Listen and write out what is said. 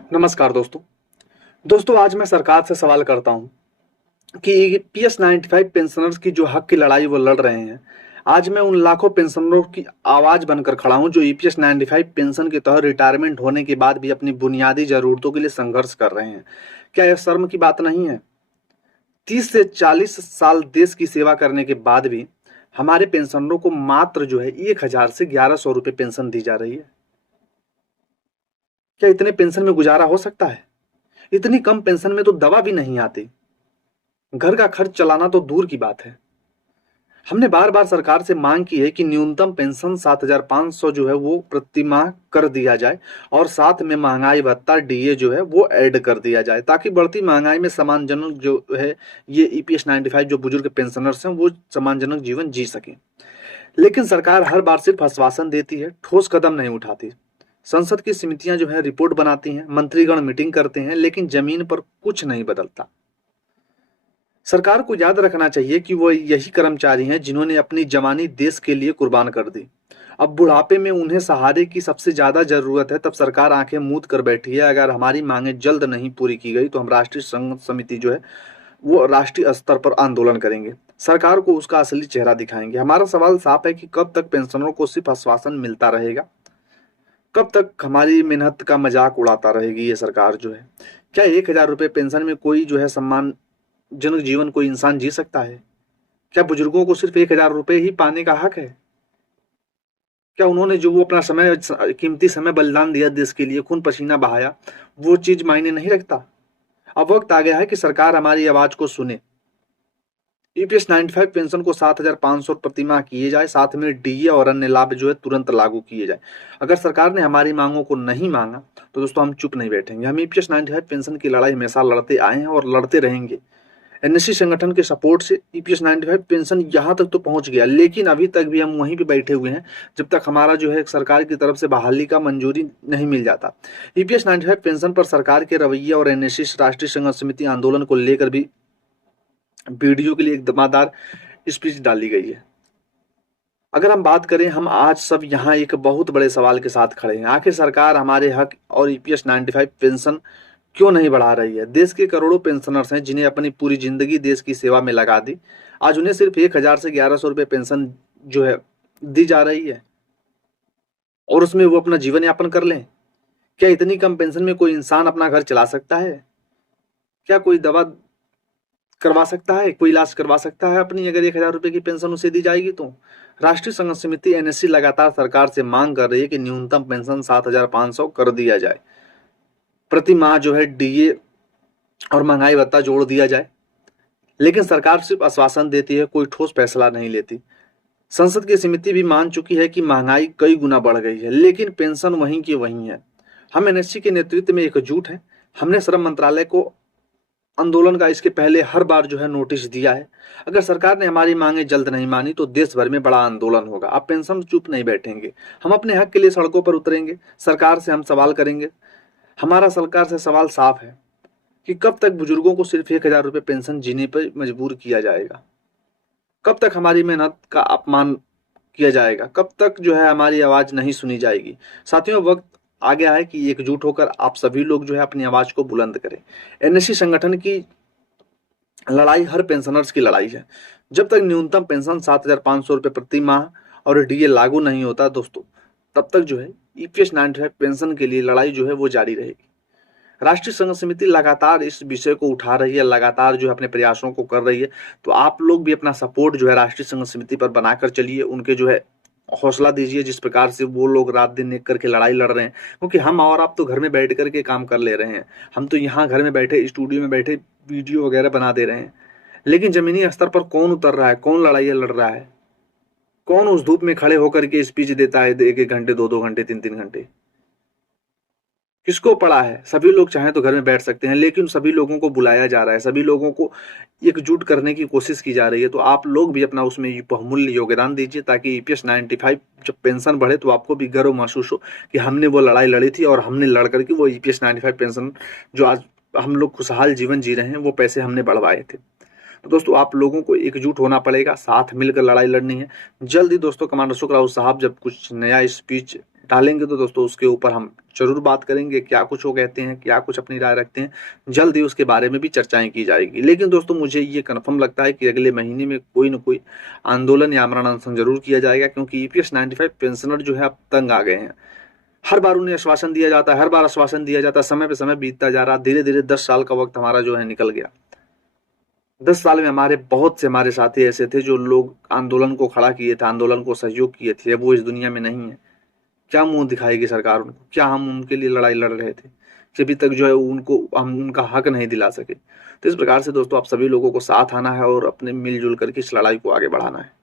नमस्कार दोस्तों आज मैं सरकार से सवाल करता हूं कि ईपीएस 95 पेंशनर्स की जो हक की लड़ाई वो लड़ रहे हैं। आज मैं उन लाखों पेंशनरों की आवाज बनकर खड़ा हूं जो ईपीएस 95 पेंशन के तहत रिटायरमेंट होने के बाद भी अपनी बुनियादी जरूरतों के लिए संघर्ष कर रहे हैं। क्या यह शर्म की बात नहीं है? 30 से 40 साल देश की सेवा करने के बाद भी हमारे पेंशनरों को मात्र 1,000 से 1,100 रुपये पेंशन दी जा रही है। क्या इतने पेंशन में गुजारा हो सकता है? इतनी कम पेंशन में तो दवा भी नहीं आती। घर का खर्च चलाना तो दूर की बात है। हमने बार बार सरकार से मांग की है कि न्यूनतम पेंशन 7,500 वो प्रति माह कर दिया जाए और साथ में महंगाई भत्ता डीए वो ऐड कर दिया जाए, ताकि बढ़ती महंगाई में सम्मानजनक ये ईपीएस 95 जो बुजुर्ग पेंशनर्स हैं वो सम्मानजनक जीवन जी सकें। लेकिन सरकार हर बार सिर्फ आश्वासन देती है, ठोस कदम नहीं उठाती। संसद की समितियां रिपोर्ट बनाती हैं, मंत्रीगण मीटिंग करते हैं, लेकिन जमीन पर कुछ नहीं बदलता। सरकार को याद रखना चाहिए कि वो यही कर्मचारी हैं जिन्होंने अपनी जवानी देश के लिए कुर्बान कर दी। अब बुढ़ापे में उन्हें सहारे की सबसे ज्यादा जरूरत है, तब सरकार आंखें मूंद कर बैठी है। अगर हमारी मांगें जल्द नहीं पूरी की गई तो हम राष्ट्रीय संघ समिति वो राष्ट्रीय स्तर पर आंदोलन करेंगे, सरकार को उसका असली चेहरा दिखाएंगे। हमारा सवाल साफ है कि कब तक पेंशनरों को सिर्फ आश्वासन मिलता रहेगा? कब तक हमारी मेहनत का मजाक उड़ाता रहेगी ये सरकार? क्या 1,000 रुपये पेंशन में कोई सम्मानजनक जीवन कोई इंसान जी सकता है? क्या बुजुर्गों को सिर्फ 1,000 रुपये ही पाने का हक है? क्या उन्होंने जो वो अपना कीमती समय बलिदान दिया देश के लिए, खून पसीना बहाया, वो चीज मायने नहीं रखता? अब वक्त आ गया है कि सरकार हमारी आवाज को सुने। ईपीएस 95 पेंशन को 7,500 प्रति माह किए जाए, साथ में डीए और अन्य लाभ तुरंत लागू किए जाए। अगर सरकार ने हमारी मांगों को नहीं मांगा तो दोस्तों हम चुप नहीं बैठेंगे। हम ईपीएस 95 पेंशन की लड़ाई हमेशा लड़ते आए हैं और लड़ते रहेंगे। एनएससी संगठन के सपोर्ट से ईपीएस 95 पेंशन यहाँ तक तो पहुंच गया, लेकिन अभी तक भी हम वहीं पे बैठे हुए हैं जब तक हमारा सरकार की तरफ से बहाली का मंजूरी नहीं मिल जाता। ईपीएस 95 पेंशन पर सरकार के रवैये और एनएससी राष्ट्रीय संघर्ष समिति आंदोलन को लेकर भी वीडियो के लिए एक दमादार स्पीच डाली गई है। अगर हम बात करें, हम आज सब यहाँ एक बहुत बड़े सवाल के साथ खड़े हैं। आखिर सरकार हमारे हक और ईपीएस 95 पेंशन क्यों नहीं बढ़ा रही है? देश के करोड़ों पेंशनर्स हैं जिन्हें अपनी पूरी जिंदगी देश की सेवा में लगा दी। आज उन्हें सिर्फ 1,000 से 1,100 रुपये पेंशन दी जा रही है और उसमें वो अपना जीवन यापन कर लें। क्या इतनी कम पेंशन में कोई इंसान अपना घर चला सकता है? क्या कोई दवा करवा सकता है, कोई इलाज करवा सकता है अपनी, अगर 1,000 रुपये की पेंशन उसे दी जाएगी तो? राष्ट्रीय संघर्ष समिति एनएससी लगातार सरकार से मांग कर रही है कि न्यूनतम पेंशन 7,500 कर दिया जाए, प्रति माह डीए और महंगाई भत्ता जोड़ दिया जाए। लेकिन सरकार सिर्फ आश्वासन देती है, कोई ठोस फैसला नहीं लेती। संसद की समिति भी मान चुकी है कि महंगाई कई गुना बढ़ गई है, लेकिन पेंशन वहीं की वहीं है। हम एनएससी के नेतृत्व में एकजुट हैं। हमने श्रम मंत्रालय को आंदोलन का इसके पहले हर बार नोटिस दिया है। अगर सरकार ने हमारी मांगे जल्द नहीं मानी तो देश भर में बड़ा आंदोलन होगा। अब पेंशन चुप नहीं बैठेंगे, हम अपने हक के लिए सड़कों पर उतरेंगे। सरकार से हम सवाल करेंगे। हमारा सरकार से सवाल साफ है कि कब तक बुजुर्गों को सिर्फ 1,000 रुपये पेंशन जीने पर मजबूर किया जाएगा? कब तक हमारी मेहनत का अपमान किया जाएगा? कब तक हमारी आवाज नहीं सुनी जाएगी? साथियों, वक्त आ गया है कि एकजुट होकर आप सभी लोग अपनी आवाज को बुलंद करें। एनएससी संगठन की लड़ाई हर पेंशनर्स की लड़ाई है। जब तक न्यूनतम पेंशन 7,500 रुपये प्रति माह और डीए लागू नहीं होता दोस्तों, तब तक ईपीएस 95 पेंशन के लिए लड़ाई वो जारी रहेगी। राष्ट्रीय संघ समिति लगातार इस विषय को उठा रही है, लगातार अपने प्रयासों को कर रही है। तो आप लोग भी अपना सपोर्ट राष्ट्रीय संघ समिति पर बनाकर चलिए, उनके हौसला दीजिए जिस प्रकार से वो लोग रात दिन एक करके लड़ाई लड़ रहे हैं। क्योंकि हम और आप तो घर में बैठ करके काम कर ले रहे हैं, हम तो यहाँ घर में बैठे स्टूडियो में बैठे वीडियो वगैरह बना दे रहे हैं, लेकिन जमीनी स्तर पर कौन उतर रहा है, कौन लड़ाई लड़ रहा है, कौन उस धूप में खड़े होकर के स्पीच देता है 1-1 घंटे, 2-2 घंटे, 3-3 घंटे? किसको पड़ा है? सभी लोग चाहें तो घर में बैठ सकते हैं, लेकिन सभी लोगों को बुलाया जा रहा है, सभी लोगों को एकजुट करने की कोशिश की जा रही है। तो आप लोग भी अपना उसमें बहुमूल्य योगदान दीजिए, ताकि ईपीएस 95 जब पेंशन बढ़े तो आपको भी गर्व महसूस हो कि हमने वो लड़ाई लड़ी थी और हमने लड़ करके वो ईपीएस 95 पेंशन जो आज हम लोग खुशहाल जीवन जी रहे हैं वो पैसे हमने बढ़वाए थे। तो दोस्तों, आप लोगों को एकजुट होना पड़ेगा, साथ मिलकर लड़ाई लड़नी है। जल्द ही दोस्तों कमांडर शुक्र राउत साहब जब कुछ नया स्पीच डालेंगे तो दोस्तों उसके ऊपर हम जरूर बात करेंगे, क्या कुछ वो कहते हैं, क्या कुछ अपनी राय रखते हैं, जल्द ही उसके बारे में भी चर्चाएं की जाएगी। लेकिन दोस्तों मुझे ये कन्फर्म लगता है कि अगले महीने में कोई न कोई आंदोलन या आमरण अनशन जरूर किया जाएगा, क्योंकि ईपीएस 95 पेंशनर जो है अब तंग आ गए हैं। हर बार उन्हें आश्वासन दिया जाता है, हर बार आश्वासन दिया जाता है, समय पे समय बीतता जा रहा, धीरे धीरे 10 साल का वक्त हमारा जो है निकल गया। 10 साल में हमारे बहुत से हमारे साथी ऐसे थे जो लोग आंदोलन को खड़ा किए थे, आंदोलन को सहयोग किए थे, अब वो इस दुनिया में नहीं है। क्या मुंह दिखाएगी सरकार उनको? क्या हम उनके लिए लड़ाई लड़ रहे थे कि अभी तक जो है उनको हम उनका हक नहीं दिला सके? तो इस प्रकार से दोस्तों आप सभी लोगों को साथ आना है और अपने मिलजुल करके इस लड़ाई को आगे बढ़ाना है।